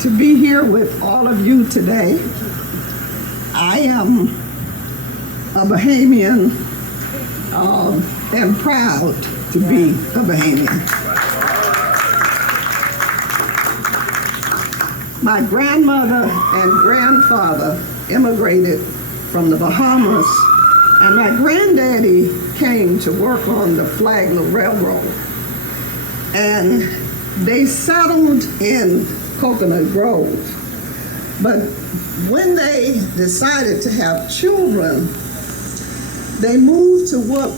to be here with all of you today. I am a Bahamian and proud to be a Bahamian. My grandmother and grandfather immigrated from the Bahamas, and my granddaddy came to work on the Flagler Railroad. And they settled in Coconut Grove. But when they decided to have children, they moved to what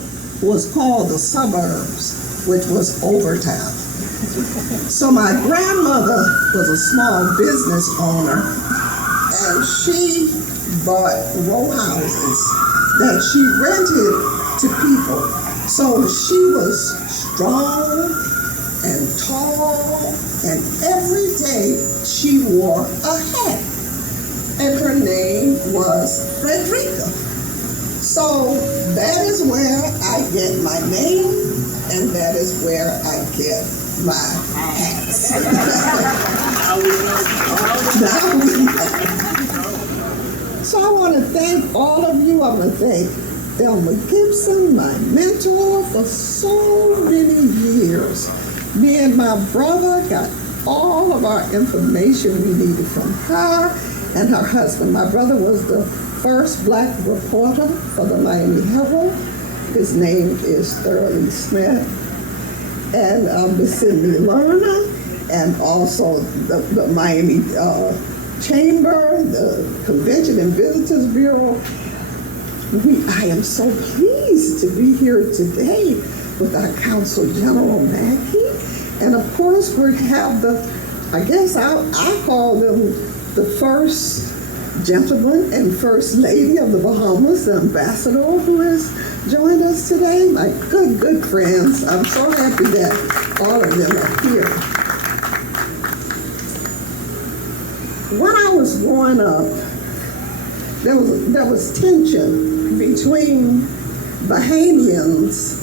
was called the suburbs, which was Overtown. So my grandmother was a small business owner, and she bought row houses that she rented to people. So she was strong and tall, and every day she wore a hat, and her name was Frederica. So that is where I get my name, and that is where I get my hats. So I want to thank all of you. I want to thank Thelma Gibson, my mentor for so many years. Me and my brother got all of our information we needed from her and her husband. My brother was the first black reporter for the Miami Herald. His name is Thirlee Smith. And the Sydney Learner, and also the Miami Chamber, the Convention and Visitors Bureau. I am so pleased to be here today with our Consul General Mackey. And of course, we have I guess I call them the first gentleman and first lady of the Bahamas, the ambassador who has joined us today. My good friends. I'm so happy that all of them are here. When I was growing up, there was tension between Bahamians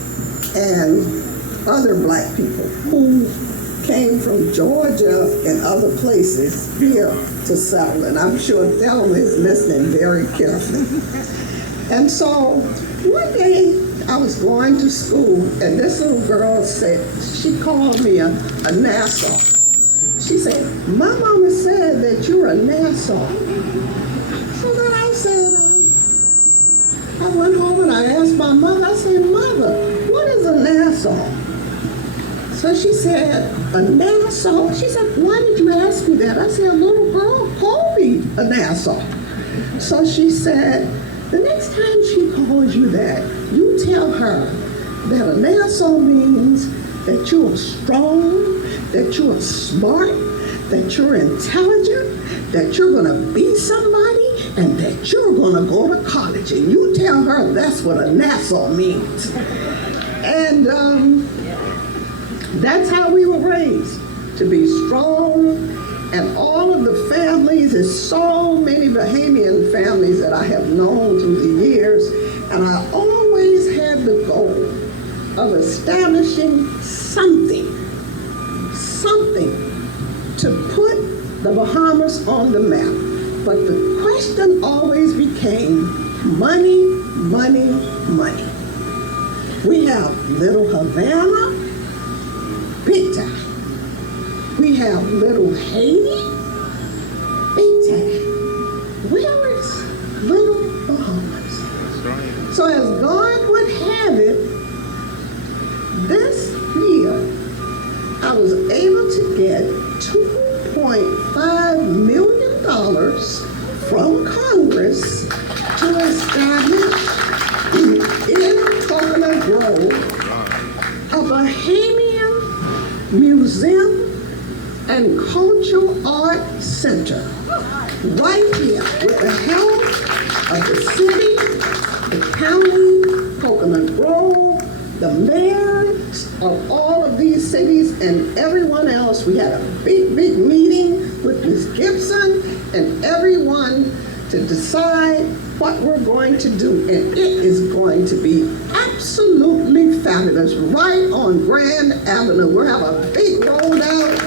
and other black people who came from Georgia and other places here to settle. And I'm sure Thelma is listening very carefully. And so one day I was going to school, and this little girl said, she called me a Nassau. She said, my mama said that you're a Nassau. So then I said, I went home and I asked my mother, I said, Mother, what is a Nassau? So she said, a Nassau? She said, why did you ask me that? I said, a little girl called me a Nassau. So she said, the next time she calls you that, you tell her that a Nassau means that you're strong, that you're smart, that you're intelligent, that you're gonna be somebody, and that you're gonna go to college. And you tell her that's what a Nassau means. And that's how we were raised, to be strong. And all of the families, there's so many Bahamian families that I have known through the years, and I always had the goal of establishing something to put the Bahamas on the map. But the question always became money, money, money. We have Little Havana, big time. We have Little Haiti, big time. Where is Little Bahamas? So as God would have it, this year, I was able to get $2.5 million from Congress to establish in Coconut Grove a Bahamian museum and cultural art center right here with the help of the city, the county, Coconut Grove, the mayors of all of these cities and everyone else. We had a big meeting with Ms. Gibson and everyone to decide what we're going to do, and it is going to be absolutely fabulous right on Grand Avenue. We'll have a big roll out.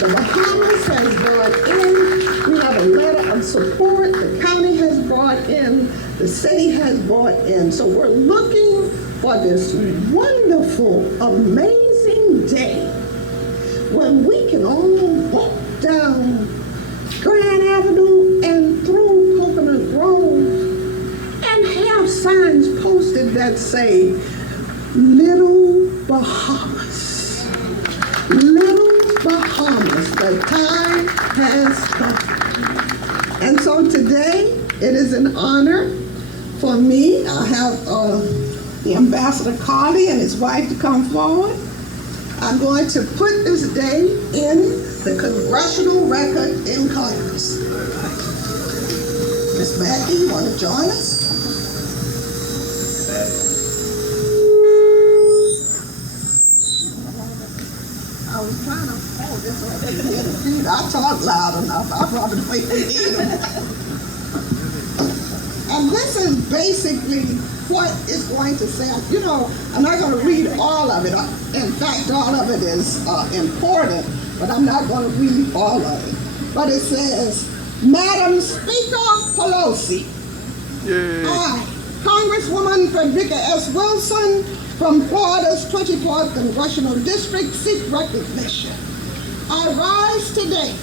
The The Bahamas has brought in, we have a letter of support, the county has brought in, the city has brought in. So we're looking for this wonderful, amazing day when we can all walk down Grand Avenue and through Coconut Grove and have signs posted that say, Little Bahamas. Little Bahamas, the time has come. And so today, it is an honor for me. I have the Ambassador Carly and his wife to come forward. I'm going to put this day in the Congressional Record in Congress. Ms. Mackey, you want to join us? I was trying to hold this so I didn't hear the feet. I talk loud enough. I probably don't hear them. And this is basically what it's going to say. You know, I'm not going to read all of it. In fact, all of it is important, but I'm not going to read all of it. But it says, Madam Speaker Pelosi, I, Congresswoman Frederica S. Wilson, from Florida's 24th Congressional District, seek recognition. I rise today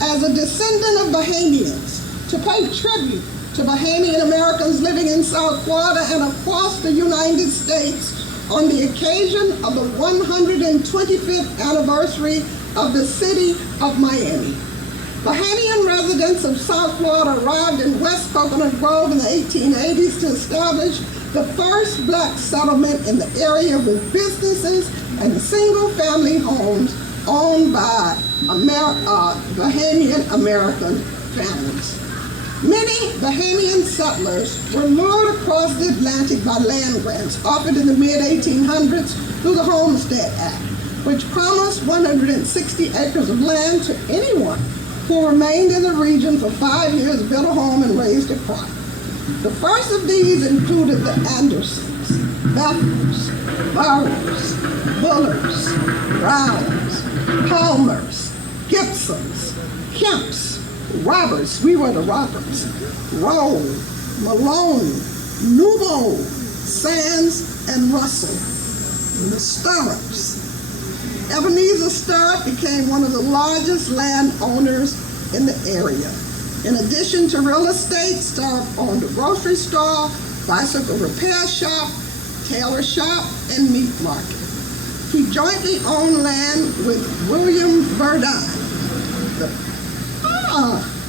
as a descendant of Bahamians to pay tribute to Bahamian Americans living in South Florida and across the United States on the occasion of the 125th anniversary of the city of Miami. Bahamian residents of South Florida arrived in West Coconut Grove in the 1880s to establish the first black settlement in the area with businesses and single-family homes owned by Bahamian American families. Many Bahamian settlers were lured across the Atlantic by land grants offered in the mid-1800s through the Homestead Act, which promised 160 acres of land to anyone who remained in the region for 5 years, built a home, and raised a crop. The first of these included the Andersons, Bethers, Burrows, Bullers, Browns, Palmers, Gibsons, Kemps, Roberts, we were the Roberts, Rowe, Malone, Nubo, Sands, and Russell. The Stirrups. Ebenezer Stirrup became one of the largest landowners in the area. In addition to real estate, Stirrup owned a grocery store, bicycle repair shop, tailor shop, and meat market. He jointly owned land with William Verdine,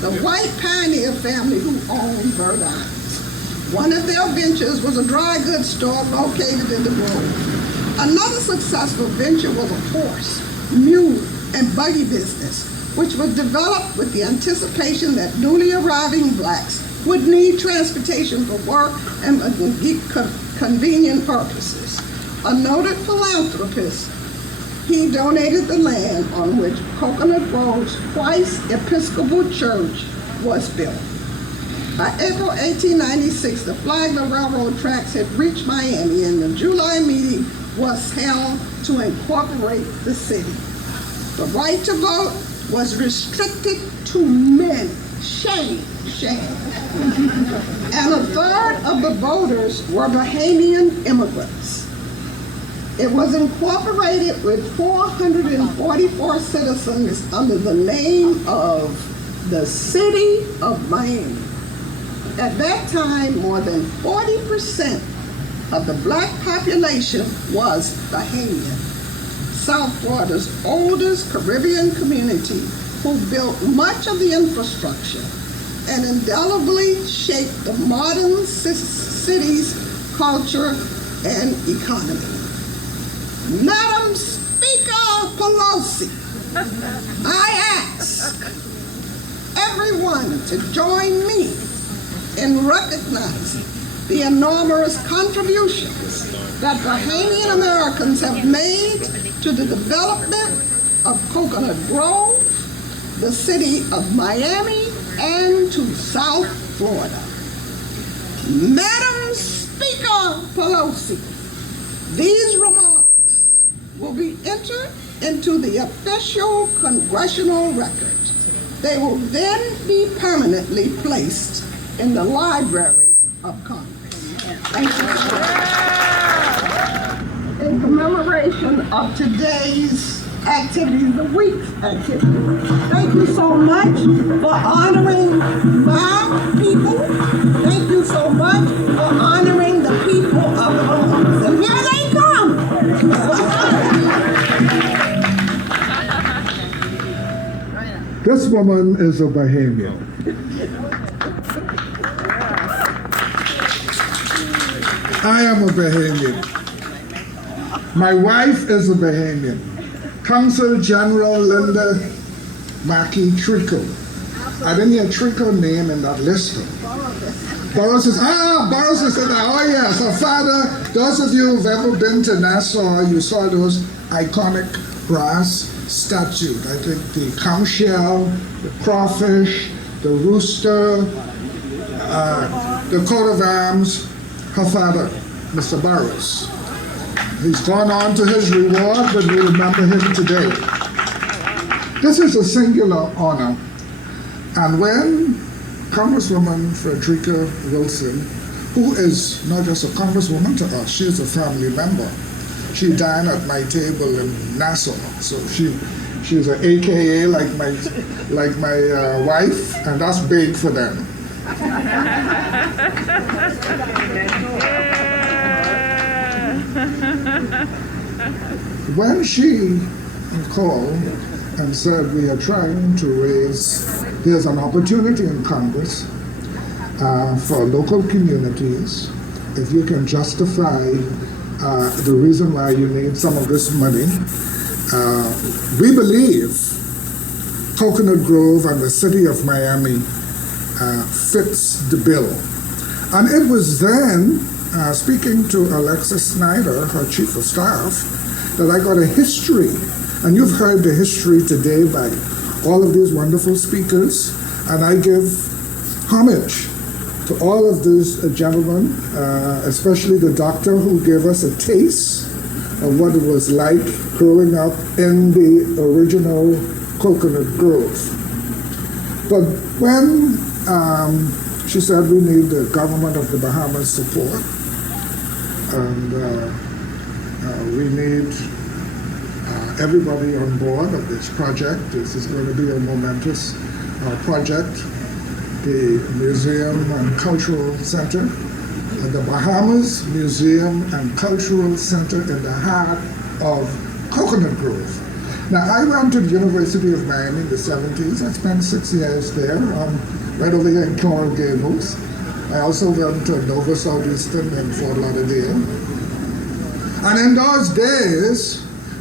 the white pioneer family who owned Verdine. One of their ventures was a dry goods store located in the Grove. Another successful venture was a horse, mule, and buggy business, which was developed with the anticipation that newly arriving blacks would need transportation for work and convenient purposes. A noted philanthropist, he donated the land on which Coconut Grove's Christ Episcopal Church was built. By April 1896, the Flagler Railroad tracks had reached Miami, and the July meeting was held to incorporate the city. The right to vote was restricted to men. Shame, shame. And a third of the voters were Bahamian immigrants. It was incorporated with 444 citizens under the name of the City of Miami. At that time, more than 40% of the black population was Bahamian, South Florida's oldest Caribbean community, who built much of the infrastructure and indelibly shaped the modern city's culture and economy. Madam Speaker Pelosi, I ask everyone to join me in recognizing the enormous contributions that Bahamian Americans have made to the development of Coconut Grove, the city of Miami, and to South Florida. Madam Speaker Pelosi, these remarks will be entered into the official congressional record. They will then be permanently placed in the Library of Congress. Thank you. In commemoration of today's activity, the week's activity, thank you so much for honoring my people. Thank you so much for honoring the people of the Bahamas. And here they come. This woman is a Bahamian. I am a Bahamian. My wife is a Bahamian. Consul General Linda Mackey Trico. I didn't hear Trico name in that list. Burroughs is, Burroughs is in there. Oh yes, her father, those of you who've ever been to Nassau, you saw those iconic brass statues. I think the conch shell, the crawfish, the rooster, the coat of arms, her father, Mr. Burroughs. He's gone on to his reward, but we remember him today. This is a singular honor. And when Congresswoman Frederica Wilson, who is not just a congresswoman to us, she is a family member. She dined at my table in Nassau, so she's an AKA like my wife, and that's big for them. When she called and said we are trying to raise, there's an opportunity in Congress for local communities, if you can justify the reason why you need some of this money. We believe Coconut Grove and the city of Miami fits the bill. And it was then, speaking to Alexis Snyder, her chief of staff, that I got a history. And you've heard the history today by all of these wonderful speakers. And I give homage to all of these gentlemen, especially the doctor who gave us a taste of what it was like growing up in the original Coconut Grove. But when she said we need the government of the Bahamas support, and we need everybody on board of this project. This is going to be a momentous project. The Museum and Cultural Center, the Bahamas Museum and Cultural Center in the heart of Coconut Grove. Now, I went to the University of Miami in the 70s. I spent 6 years there, right over here in Coral Gables. I also went to Nova Southeastern in Fort Lauderdale. And in those days,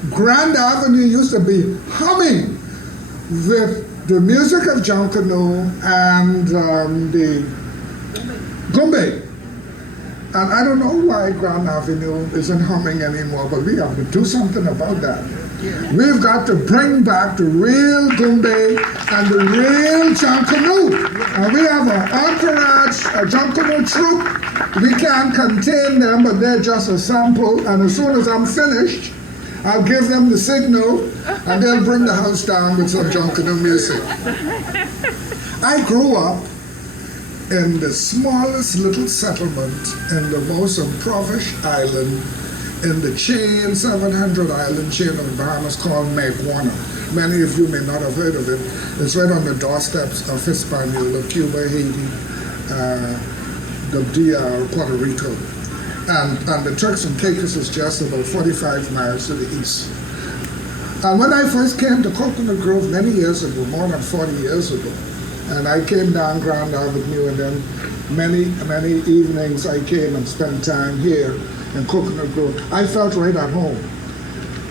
Grand Avenue used to be humming with the music of John Cano and the Gumbe. And I don't know why Grand Avenue isn't humming anymore, but we have to do something about that. We've got to bring back the real Gumbe and the real John Cano. And we have an entourage, a John Cano troupe. We can't contain them, but they're just a sample. And as soon as I'm finished, I'll give them the signal, and they'll bring the house down with some John Cano music. I grew up in the smallest little settlement in the most impoverished island in the chain, 700 island chain of the Bahamas called Meguana. Many of you may not have heard of it. It's right on the doorsteps of Hispaniola, Cuba, Haiti, the DR, Puerto Rico. And the Turks and Caicos is just about 45 miles to the east. And when I first came to Coconut Grove many years ago, more than 40 years ago, and I came down Grand Avenue, and then many evenings I came and spent time here in Coconut Grove, I felt right at home.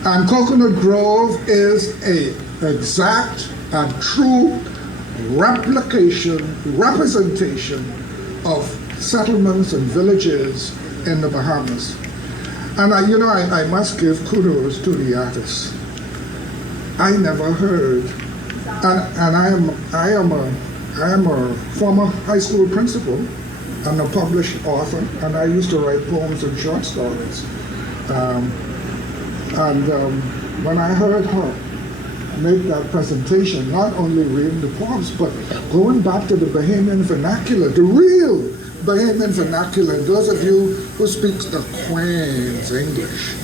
And Coconut Grove is a exact and true representation of settlements and villages in the Bahamas. And I must give kudos to the artists. I never heard, and I am a former high school principal and a published author, and I used to write poems and short stories. And when I heard her make that presentation, not only reading the poems, but going back to the Bahamian vernacular, the real Bahamian vernacular, those of you who speak the Queen's English,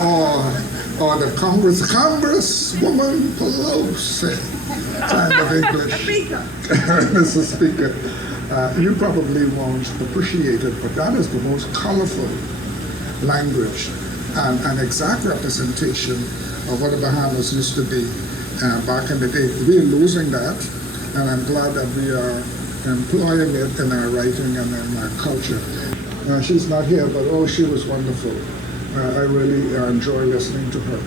or the Congresswoman Pelosi kind of English. Mr. Speaker, you probably won't appreciate it, but that is the most colorful language and an exact representation of what the Bahamas used to be back in the day. We're losing that, and I'm glad that we are employing it in our writing and in our culture. She's not here, but oh, she was wonderful. I really enjoy listening to her.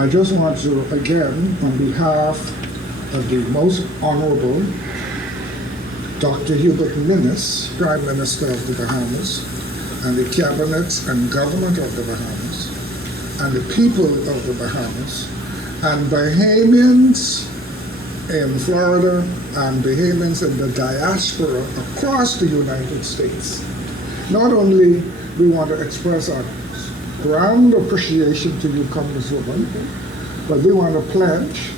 I just want to, again, on behalf of the most honorable Dr. Hubert Minnis, Prime Minister of the Bahamas, and the Cabinet and Government of the Bahamas, and the people of the Bahamas, and Bahamians in Florida and Bahamians in the diaspora across the United States. Not only we want to express our grand appreciation to you, Congresswoman, but we want to pledge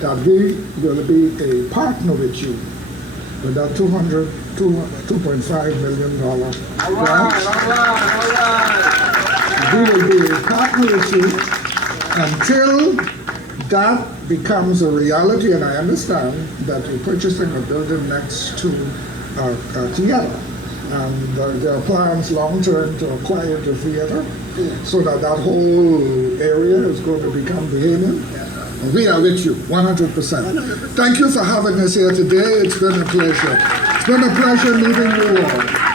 that we will be a partner with you with that $2.5 million grant. We will be a partner with you until that becomes a reality, and I understand that you're purchasing a building next to a theater. And there are plans long-term to acquire the theater so that that whole area is going to become Bahamian. And we are with you, 100%. Thank you for having us here today. It's been a pleasure. It's been a pleasure meeting you all.